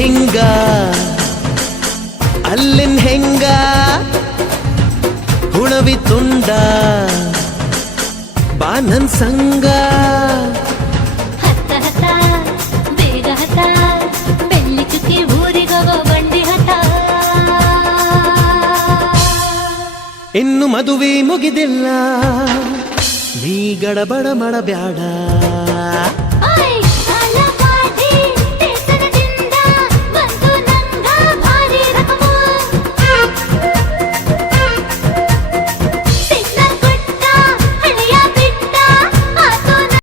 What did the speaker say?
ಹಿಂಗ ಅಲ್ಲಿನ್ ಹೆಂಗ ಹುಣವಿ ತುಂಡ ಬಾ ನನ್ ಸಂಗ ಹತ್ತ ಹತ್ತ ಬೇಗ ಹತ್ತ ಬೆಳ್ಳಿ ಚುಕ್ಕಿ ಊರಿಗೋಗೋ ಬಂಡಿ ಹತ್ತ ಇನ್ನು ಮದುವೆ ಮುಗಿದಿಲ್ಲ ನೀ ಗಡಬಡ ಮಾಡಬ್ಯಾಡ